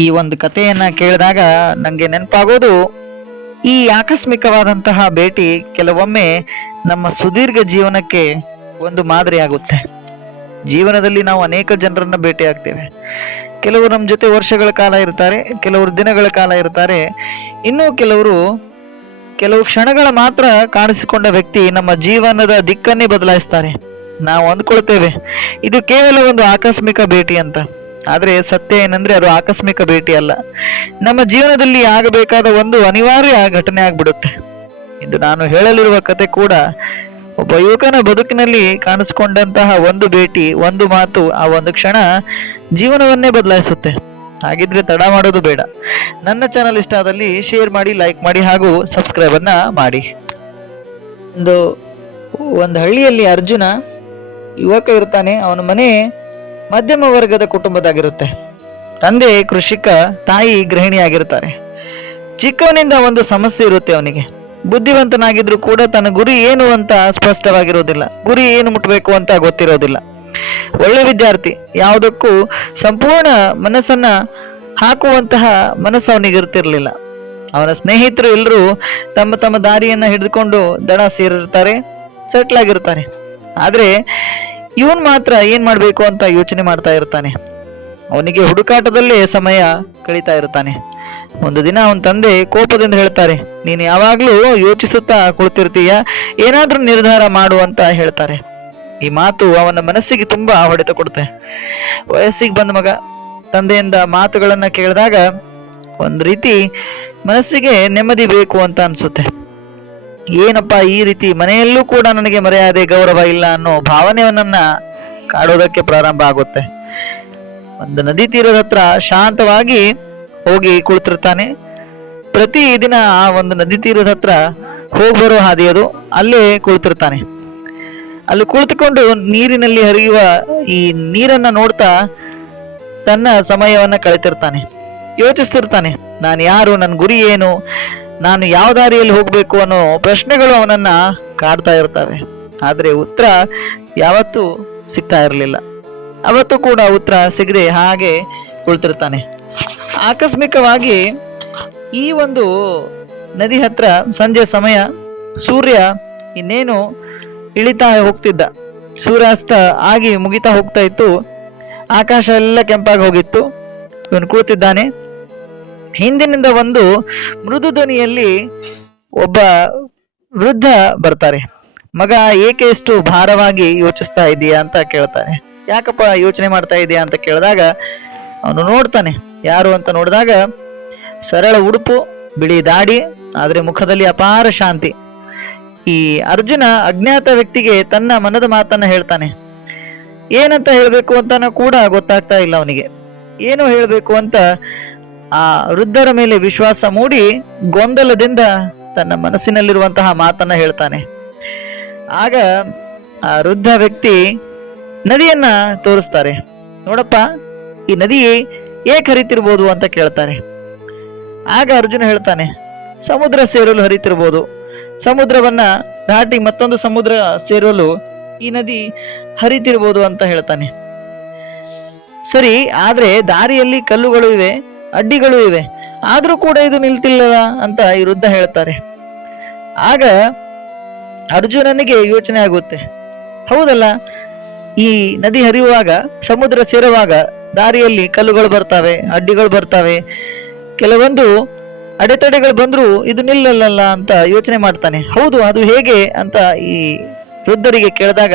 ಈ ಒಂದು ಕಥೆಯನ್ನ ಕೇಳಿದಾಗ ನನಗೆ ನೆನಪಾಗೋದು ಈ ಆಕಸ್ಮಿಕವಾದಂತಹ ಭೇಟಿ ಕೆಲವೊಮ್ಮೆ ನಮ್ಮ ಸುದೀರ್ಘ ಜೀವನಕ್ಕೆ ಒಂದು ಮಾದರಿ ಆಗುತ್ತೆ. ಜೀವನದಲ್ಲಿ ನಾವು ಅನೇಕ ಜನರನ್ನ ಭೇಟಿ ಆಗ್ತೇವೆ. ಕೆಲವರು ನಮ್ಮ ಜೊತೆ ವರ್ಷಗಳ ಕಾಲ ಇರ್ತಾರೆ, ಕೆಲವರು ದಿನಗಳ ಕಾಲ ಇರ್ತಾರೆ, ಇನ್ನೂ ಕೆಲವು ಕ್ಷಣಗಳ ಮಾತ್ರ ಕಾಣಿಸಿಕೊಂಡ ವ್ಯಕ್ತಿ ನಮ್ಮ ಜೀವನದ ದಿಕ್ಕನ್ನೇ ಬದಲಾಯಿಸ್ತಾರೆ. ನಾವು ಅಂದ್ಕೊಳ್ತೇವೆ ಇದು ಕೇವಲ ಒಂದು ಆಕಸ್ಮಿಕ ಭೇಟಿ ಅಂತ. ಆದರೆ ಸತ್ಯ ಏನಂದ್ರೆ ಅದು ಆಕಸ್ಮಿಕ ಭೇಟಿ ಅಲ್ಲ, ನಮ್ಮ ಜೀವನದಲ್ಲಿ ಆಗಬೇಕಾದ ಒಂದು ಅನಿವಾರ್ಯ ಘಟನೆ ಆಗ್ಬಿಡುತ್ತೆ. ಇದು ನಾನು ಹೇಳಲಿರುವ ಕತೆ ಕೂಡ ಒಬ್ಬ ಯುವಕನ ಬದುಕಿನಲ್ಲಿ ಕಾಣಿಸ್ಕೊಂಡಂತಹ ಒಂದು ಭೇಟಿ, ಒಂದು ಮಾತು, ಆ ಒಂದು ಕ್ಷಣ ಜೀವನವನ್ನೇ ಬದಲಾಯಿಸುತ್ತೆ. ಹಾಗಿದ್ರೆ ತಡ ಮಾಡೋದು ಬೇಡ. ನನ್ನ ಚಾನಲ್ ಇಷ್ಟ ಆದಲ್ಲಿ ಶೇರ್ ಮಾಡಿ, ಲೈಕ್ ಮಾಡಿ ಹಾಗೂ ಸಬ್ಸ್ಕ್ರೈಬ್ ಅನ್ನ ಮಾಡಿ. ಒಂದು ಹಳ್ಳಿಯಲ್ಲಿ ಅರ್ಜುನ ಯುವಕ ಇರ್ತಾನೆ. ಅವನ ಮನೆ ಮಧ್ಯಮ ವರ್ಗದ ಕುಟುಂಬದಾಗಿರುತ್ತೆ. ತಂದೆ ಕೃಷಿಕ, ತಾಯಿ ಗೃಹಿಣಿಯಾಗಿರ್ತಾರೆ. ಚಿಕ್ಕವನಿಂದ ಒಂದು ಸಮಸ್ಯೆ ಇರುತ್ತೆ ಅವನಿಗೆ. ಬುದ್ಧಿವಂತನಾಗಿದ್ರು ಕೂಡ ತನ್ನ ಗುರಿ ಏನು ಅಂತ ಸ್ಪಷ್ಟವಾಗಿರೋದಿಲ್ಲ, ಗುರಿ ಏನು ಮುಟ್ಟಬೇಕು ಅಂತ ಗೊತ್ತಿರೋದಿಲ್ಲ. ಒಳ್ಳೆ ವಿದ್ಯಾರ್ಥಿ, ಯಾವುದಕ್ಕೂ ಸಂಪೂರ್ಣ ಮನಸ್ಸನ್ನ ಹಾಕುವಂತಹ ಮನಸ್ಸು ಅವನಿಗೆ ಇರ್ತಿರ್ಲಿಲ್ಲ. ಅವನ ಸ್ನೇಹಿತರು ಎಲ್ಲರೂ ತಮ್ಮ ತಮ್ಮ ದಾರಿಯನ್ನ ಹಿಡಿದುಕೊಂಡು ದಡ ಸೇರಿರ್ತಾರೆ, ಸೆಟ್ಲ್ ಆಗಿರ್ತಾರೆ. ಆದ್ರೆ ಇವನ್ ಮಾತ್ರ ಏನ್ ಮಾಡ್ಬೇಕು ಅಂತ ಯೋಚನೆ ಮಾಡ್ತಾ ಇರ್ತಾನೆ. ಅವನಿಗೆ ಹುಡುಕಾಟದಲ್ಲೇ ಸಮಯ ಕಳೀತಾ ಇರ್ತಾನೆ. ಒಂದು ದಿನ ಅವನ ತಂದೆ ಕೋಪದಿಂದ ಹೇಳ್ತಾರೆ, ನೀನು ಯಾವಾಗ್ಲೂ ಯೋಚಿಸುತ್ತಾ ಕುಳಿತಿರ್ತೀಯ, ಏನಾದ್ರೂ ನಿರ್ಧಾರ ಮಾಡು ಅಂತ ಹೇಳ್ತಾರೆ. ಈ ಮಾತು ಅವನ ಮನಸ್ಸಿಗೆ ತುಂಬಾ ಹೊಡೆತ ಕೊಡುತ್ತೆ. ವಯಸ್ಸಿಗೆ ಬಂದ ಮಗ ತಂದೆಯಿಂದ ಮಾತುಗಳನ್ನ ಕೇಳಿದಾಗ ಒಂದ್ ರೀತಿ ಮನಸ್ಸಿಗೆ ನೆಮ್ಮದಿ ಬೇಕು ಅಂತ ಅನ್ಸುತ್ತೆ. ಏನಪ್ಪ ಈ ರೀತಿ ಮನೆಯಲ್ಲೂ ಕೂಡ ನನಗೆ ಮರ್ಯಾದೆ ಗೌರವ ಇಲ್ಲ ಅನ್ನೋ ಭಾವನೆಯನ್ನ ಕಾಡೋದಕ್ಕೆ ಪ್ರಾರಂಭ ಆಗುತ್ತೆ. ಒಂದು ನದಿ ತೀರದ ಹತ್ರ ಶಾಂತವಾಗಿ ಹೋಗಿ ಕುಳಿತಿರ್ತಾನೆ. ಪ್ರತಿ ದಿನ ಆ ಒಂದು ನದಿ ತೀರದ ಹತ್ರ ಹೋಗಿ ಬರೋ ಹಾದಿಯದು, ಅಲ್ಲೇ ಕುಳಿತಿರ್ತಾನೆ. ಅಲ್ಲಿ ಕುಳಿತುಕೊಂಡು ನೀರಿನಲ್ಲಿ ಹರಿಯುವ ಈ ನೀರನ್ನ ನೋಡ್ತಾ ತನ್ನ ಸಮಯವನ್ನ ಕಳೆತಿರ್ತಾನೆ. ಯೋಚಿಸ್ತಿರ್ತಾನೆ, ನಾನು ಯಾರು, ನನ್ನ ಗುರಿ ಏನು, ನಾನು ಯಾವ ದಾರಿಯಲ್ಲಿ ಹೋಗ್ಬೇಕು ಅನ್ನೋ ಪ್ರಶ್ನೆಗಳು ಅವನನ್ನ ಕಾಡ್ತಾ ಇರ್ತವೆ. ಆದ್ರೆ ಉತ್ತರ ಯಾವತ್ತೂ ಸಿಗ್ತಾ ಇರಲಿಲ್ಲ. ಅವತ್ತು ಕೂಡ ಉತ್ತರ ಸಿಗದೆ ಹಾಗೆ ಕುಳಿತಿರ್ತಾನೆ. ಆಕಸ್ಮಿಕವಾಗಿ ಈ ಒಂದು ನದಿ ಹತ್ರ ಸಂಜೆ ಸಮಯ, ಸೂರ್ಯ ಇನ್ನೇನು ಇಳಿತಾ ಹೋಗ್ತಿದ್ದ. ಸೂರ್ಯಾಸ್ತ ಆಗಿ ಮುಗಿತಾ ಹೋಗ್ತಾ ಇತ್ತು. ಆಕಾಶ ಎಲ್ಲ ಕೆಂಪಾಗಿ ಹೋಗಿತ್ತು. ಇವನು ಕೂತಿದ್ದಾನೆ. ಹಿಂದಿನಿಂದ ಒಂದು ಮೃದು ಧ್ವನಿಯಲ್ಲಿ ಒಬ್ಬ ವೃದ್ಧ ಬರ್ತಾರೆ. ಮಗ, ಏಕೆ ಇಷ್ಟು ಭಾರವಾಗಿ ಯೋಚಿಸ್ತಾ ಇದೀಯಾ ಅಂತ ಕೇಳ್ತಾನೆ. ಯಾಕಪ್ಪ ಯೋಚನೆ ಮಾಡ್ತಾ ಇದೀಯಾ ಅಂತ ಕೇಳಿದಾಗ ಅವನು ನೋಡ್ತಾನೆ. ಯಾರು ಅಂತ ನೋಡಿದಾಗ ಸರಳ ಉಡುಪು, ಬಿಳಿ ದಾಡಿ, ಆದ್ರೆ ಮುಖದಲ್ಲಿ ಅಪಾರ ಶಾಂತಿ. ಈ ಅರ್ಜುನ ಅಜ್ಞಾತ ವ್ಯಕ್ತಿಗೆ ತನ್ನ ಮನದ ಮಾತನ್ನ ಹೇಳ್ತಾನೆ. ಏನಂತ ಹೇಳ್ಬೇಕು ಅಂತಾನು ಕೂಡ ಗೊತ್ತಾಗ್ತಾ ಇಲ್ಲ ಅವನಿಗೆ. ಏನು ಹೇಳ್ಬೇಕು ಅಂತ ಆ ವೃದ್ಧರ ಮೇಲೆ ವಿಶ್ವಾಸ ಮೂಡಿ ಗೊಂದಲದಿಂದ ತನ್ನ ಮನಸ್ಸಿನಲ್ಲಿರುವಂತಹ ಮಾತನ್ನ ಹೇಳ್ತಾನೆ. ಆಗ ಆ ವೃದ್ಧ ವ್ಯಕ್ತಿ ನದಿಯನ್ನ ತೋರಿಸ್ತಾರೆ. ನೋಡಪ್ಪ, ಈ ನದಿ ಏಕೆ ಹರಿತಿರ್ಬೋದು ಅಂತ ಕೇಳ್ತಾರೆ. ಆಗ ಅರ್ಜುನ ಹೇಳ್ತಾನೆ, ಸಮುದ್ರ ಸೇರಲು ಹರಿತಿರ್ಬೋದು. ಸಮುದ್ರವನ್ನ ದಾಟಿ ಮತ್ತೊಂದು ಸಮುದ್ರ ಸೇರಲು ಈ ನದಿ ಹರಿತಿರ್ಬೋದು ಅಂತ ಹೇಳ್ತಾನೆ. ಸರಿ, ಆದ್ರೆ ದಾರಿಯಲ್ಲಿ ಕಲ್ಲುಗಳು ಇವೆ, ಅಡ್ಡಿಗಳು ಇವೆ, ಆದ್ರೂ ಕೂಡ ಇದು ನಿಲ್ತಿಲ್ಲದ ಅಂತ ಈ ವೃದ್ಧ ಹೇಳ್ತಾರೆ. ಆಗ ಅರ್ಜುನನಿಗೆ ಯೋಚನೆ ಆಗುತ್ತೆ, ಹೌದಲ್ಲ, ಈ ನದಿ ಹರಿಯುವಾಗ, ಸಮುದ್ರ ಸೇರುವಾಗ ದಾರಿಯಲ್ಲಿ ಕಲ್ಲುಗಳು ಬರ್ತವೆ, ಅಡ್ಡಿಗಳು ಬರ್ತವೆ, ಕೆಲವೊಂದು ಅಡೆತಡೆಗಳು ಬಂದ್ರು ಇದು ನಿಲ್ಲಲ್ಲ ಅಂತ ಯೋಚನೆ ಮಾಡ್ತಾನೆ. ಹೌದು, ಅದು ಹೇಗೆ ಅಂತ ಈ ವೃದ್ಧರಿಗೆ ಕೇಳಿದಾಗ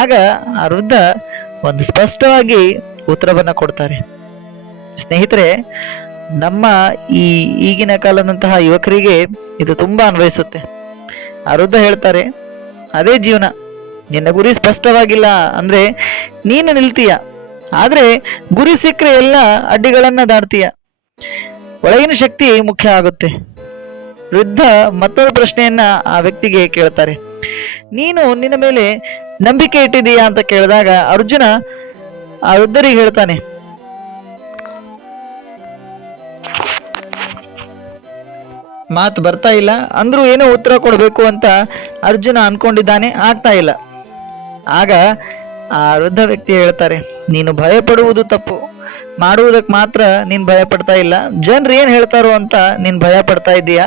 ಆಗ ಆ ವೃದ್ಧ ಒಂದು ಸ್ಪಷ್ಟವಾಗಿ ಉತ್ತರವನ್ನ ಕೊಡ್ತಾರೆ. ಸ್ನೇಹಿತರೆ, ನಮ್ಮ ಈಗಿನ ಕಾಲದಂತಹ ಯುವಕರಿಗೆ ಇದು ತುಂಬಾ ಅನ್ವಯಿಸುತ್ತೆ. ಆ ವೃದ್ಧ ಹೇಳ್ತಾರೆ, ಅದೇ ಜೀವನ. ನಿನ್ನ ಗುರಿ ಸ್ಪಷ್ಟವಾಗಿಲ್ಲ ಅಂದ್ರೆ ನೀನು ನಿಲ್ತೀಯ, ಆದ್ರೆ ಗುರಿ ಸಿಕ್ಕರೆ ಎಲ್ಲ ಅಡ್ಡಿಗಳನ್ನ ದಾಟ್ತೀಯ. ಒಳಗಿನ ಶಕ್ತಿ ಮುಖ್ಯ ಆಗುತ್ತೆ. ವೃದ್ಧ ಮತ್ತೊಂದು ಪ್ರಶ್ನೆಯನ್ನ ಆ ವ್ಯಕ್ತಿಗೆ ಕೇಳ್ತಾರೆ, ನೀನು ನಿನ್ನ ಮೇಲೆ ನಂಬಿಕೆ ಇಟ್ಟಿದೀಯಾ ಅಂತ ಕೇಳಿದಾಗ ಅರ್ಜುನ ಆ ವೃದ್ಧರಿಗೆ ಹೇಳ್ತಾನೆ, ಮಾತು ಬರ್ತಾ ಇಲ್ಲ ಅಂದ್ರೂ ಏನೋ ಉತ್ತರ ಕೊಡಬೇಕು ಅಂತ ಅರ್ಜುನ ಅನ್ಕೊಂಡಿದ್ದಾನೆ, ಆಗ್ತಾ ಇಲ್ಲ. ಆಗ ಆ ವೃದ್ಧ ವ್ಯಕ್ತಿ ಹೇಳ್ತಾರೆ, ನೀನು ಭಯ ಪಡುವುದು ತಪ್ಪು, ಮಾಡುವುದಕ್ಕೆ ಮಾತ್ರ ನೀನು ಭಯ ಪಡ್ತಾ ಇಲ್ಲ, ಜನರು ಏನು ಹೇಳ್ತಾರೋ ಅಂತ ನೀನು ಭಯ ಪಡ್ತಾ ಇದ್ದೀಯಾ.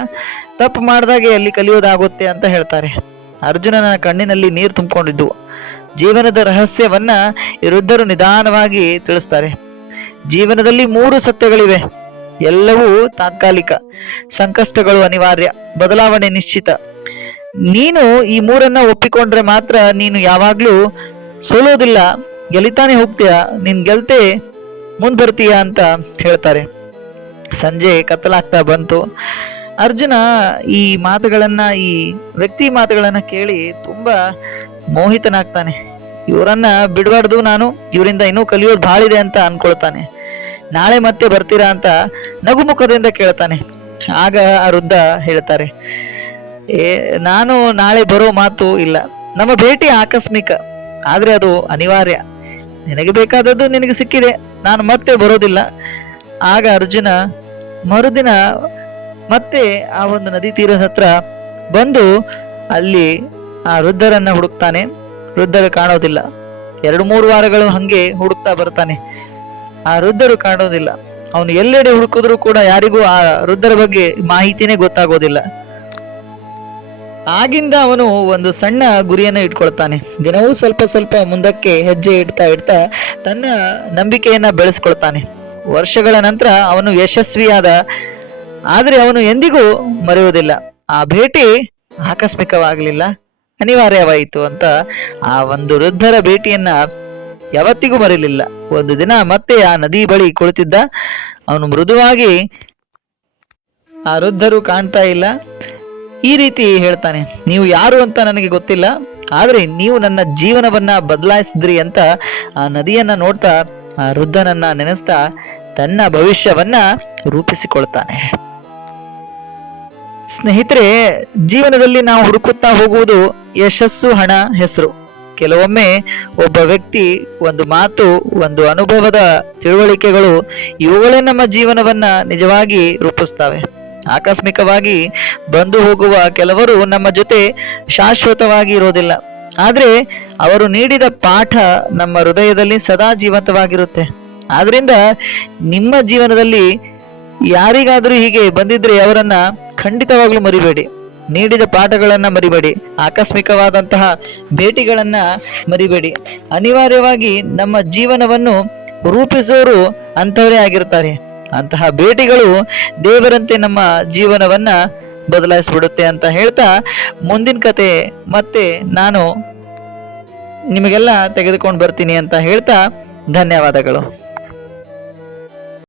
ತಪ್ಪು ಮಾಡಿದಾಗೆ ಅಲ್ಲಿ ಕಲಿಯೋದಾಗುತ್ತೆ ಅಂತ ಹೇಳ್ತಾರೆ. ಅರ್ಜುನನ ಕಣ್ಣಿನಲ್ಲಿ ನೀರು ತುಂಬಿಕೊಂಡಿದ್ದು. ಜೀವನದ ರಹಸ್ಯವನ್ನ ಈ ವೃದ್ಧರು ನಿಧಾನವಾಗಿ ತಿಳಿಸ್ತಾರೆ. ಜೀವನದಲ್ಲಿ 3 ಸತ್ಯಗಳಿವೆ. ಎಲ್ಲವೂ ತಾತ್ಕಾಲಿಕ, ಸಂಕಷ್ಟಗಳು ಅನಿವಾರ್ಯ, ಬದಲಾವಣೆ ನಿಶ್ಚಿತ. ನೀನು ಈ 3 ಒಪ್ಪಿಕೊಂಡ್ರೆ ಮಾತ್ರ ನೀನು ಯಾವಾಗ್ಲೂ ಸೋಲೋದಿಲ್ಲ, ಗೆಲಿತಾನೆ ಹೋಗ್ತೀಯ, ನೀನ್ ಗೆಲ್ತೆ ಮುಂದ್ಬರ್ತೀಯ ಅಂತ ಹೇಳ್ತಾರೆ. ಸಂಜೆ ಕತ್ತಲಾಗ್ತಾ ಬಂತು. ಅರ್ಜುನ ಈ ಮಾತುಗಳನ್ನ, ಈ ವ್ಯಕ್ತಿ ಮಾತುಗಳನ್ನ ಕೇಳಿ ತುಂಬಾ ಮೋಹಿತನಾಗ್ತಾನೆ. ಇವರನ್ನ ಬಿಡಬಾರ್ದು, ನಾನು ಇವರಿಂದ ಇನ್ನೂ ಕಲಿಯೋದು ಭಾಳ ಇದೆ ಅಂತ ಅನ್ಕೊಳ್ತಾನೆ. ನಾಳೆ ಮತ್ತೆ ಬರ್ತೀರಾ ಅಂತ ನಗುಮುಖದಿಂದ ಕೇಳ್ತಾನೆ. ಆಗ ಆ ವೃದ್ಧ ಹೇಳ್ತಾರೆ, ನಾನು ನಾಳೆ ಬರೋ ಮಾತು ಇಲ್ಲ, ನಮ್ಮ ಭೇಟಿ ಆಕಸ್ಮಿಕ, ಆದ್ರೆ ಅದು ಅನಿವಾರ್ಯ. ನಿನಗೆ ಬೇಕಾದದ್ದು ನಿನಗೆ ಸಿಕ್ಕಿದೆ, ನಾನು ಮತ್ತೆ ಬರೋದಿಲ್ಲ. ಆಗ ಅರ್ಜುನ ಮರುದಿನ ಮತ್ತೆ ಆ ಒಂದು ನದಿ ತೀರದ ಹತ್ರ ಬಂದು ಅಲ್ಲಿ ಆ ವೃದ್ಧರನ್ನ ಹುಡುಕ್ತಾನೆ. ವೃದ್ಧರು ಕಾಣೋದಿಲ್ಲ. 2-3 ವಾರಗಳು ಹಂಗೆ ಹುಡುಕ್ತಾ ಬರ್ತಾನೆ. ಆ ವೃದ್ಧರು ಕಾಣೋದಿಲ್ಲ. ಅವನು ಎಲ್ಲೆಡೆ ಹುಡುಕಿದ್ರು ಕೂಡ ಯಾರಿಗೂ ಆ ವೃದ್ಧರ ಬಗ್ಗೆ ಮಾಹಿತಿನೇ ಗೊತ್ತಾಗೋದಿಲ್ಲ. ಆಗಿಂದ ಅವನು ಒಂದು ಸಣ್ಣ ಗುರಿಯನ್ನು ಇಟ್ಕೊಳ್ತಾನೆ. ದಿನವೂ ಸ್ವಲ್ಪ ಸ್ವಲ್ಪ ಮುಂದಕ್ಕೆ ಹೆಜ್ಜೆ ಇಡ್ತಾ ತನ್ನ ನಂಬಿಕೆಯನ್ನ ಬೆಳೆಸ್ಕೊಳ್ತಾನೆ. ವರ್ಷಗಳ ನಂತರ ಅವನು ಯಶಸ್ವಿಯಾದ. ಆದ್ರೆ ಅವನು ಎಂದಿಗೂ ಮರೆಯುವುದಿಲ್ಲ, ಆ ಭೇಟಿ ಆಕಸ್ಮಿಕವಾಗಲಿಲ್ಲ, ಅನಿವಾರ್ಯವಾಯಿತು ಅಂತ. ಆ ಒಂದು ವೃದ್ಧರ ಭೇಟಿಯನ್ನ ಯಾವತ್ತಿಗೂ ಮರೆಯಲಿಲ್ಲ. ಒಂದು ದಿನ ಮತ್ತೆ ಆ ನದಿ ಬಳಿ ಕುಳಿತಿದ್ದ. ಅವನು ಮೃದುವಾಗಿ, ಆ ವೃದ್ಧರು ಕಾಣ್ತಾ ಇಲ್ಲ, ಈ ರೀತಿ ಹೇಳ್ತಾನೆ, ನೀವು ಯಾರು ಅಂತ ನನಗೆ ಗೊತ್ತಿಲ್ಲ, ಆದ್ರೆ ನೀವು ನನ್ನ ಜೀವನವನ್ನ ಬದಲಾಯಿಸಿದ್ರಿ ಅಂತ ಆ ನದಿಯನ್ನ ನೋಡ್ತಾ, ಆ ವೃದ್ಧನನ್ನ ನೆನೆಸ್ತಾ ತನ್ನ ಭವಿಷ್ಯವನ್ನ ರೂಪಿಸಿಕೊಳ್ತಾನೆ. ಸ್ನೇಹಿತರೆ, ಜೀವನದಲ್ಲಿ ನಾವು ಹುಡುಕುತ್ತಾ ಹೋಗುವುದು ಯಶಸ್ಸು, ಹಣ, ಹೆಸರು. ಕೆಲವೊಮ್ಮೆ ಒಬ್ಬ ವ್ಯಕ್ತಿ, ಒಂದು ಮಾತು, ಒಂದು ಅನುಭವದ ತಿಳುವಳಿಕೆಗಳು, ಇವುಗಳೇ ನಮ್ಮ ಜೀವನವನ್ನ ನಿಜವಾಗಿ ರೂಪಿಸ್ತವೆ. ಆಕಸ್ಮಿಕವಾಗಿ ಬಂದು ಹೋಗುವ ಕೆಲವರು ನಮ್ಮ ಜೊತೆ ಶಾಶ್ವತವಾಗಿ ಇರೋದಿಲ್ಲ, ಆದ್ರೆ ಅವರು ನೀಡಿದ ಪಾಠ ನಮ್ಮ ಹೃದಯದಲ್ಲಿ ಸದಾ ಜೀವಂತವಾಗಿರುತ್ತೆ. ಆದ್ರಿಂದ ನಿಮ್ಮ ಜೀವನದಲ್ಲಿ ಯಾರಿಗಾದ್ರೂ ಹೀಗೆ ಬಂದಿದ್ರೆ ಅವರನ್ನ ಖಂಡಿತವಾಗ್ಲೂ ಮರಿಬೇಡಿ. ನೀಡಿದ ಪಾಠಗಳನ್ನ ಮರಿಬೇಡಿ, ಆಕಸ್ಮಿಕವಾದಂತಹ ಭೇಟಿಗಳನ್ನ ಮರಿಬೇಡಿ. ಅನಿವಾರ್ಯವಾಗಿ ನಮ್ಮ ಜೀವನವನ್ನು ರೂಪಿಸೋರು ಅಂಥವರೇ ಆಗಿರ್ತಾರೆ. ಅಂತಹ ಭೇಟಿಗಳು ದೇವರಂತೆ ನಮ್ಮ ಜೀವನವನ್ನ ಬದಲಾಯಿಸ್ಬಿಡುತ್ತೆ ಅಂತ ಹೇಳ್ತಾ, ಮುಂದಿನ ಕತೆ ಮತ್ತೆ ನಾನು ನಿಮಗೆಲ್ಲ ತೆಗೆದುಕೊಂಡು ಬರ್ತೀನಿ ಅಂತ ಹೇಳ್ತಾ, ಧನ್ಯವಾದಗಳು.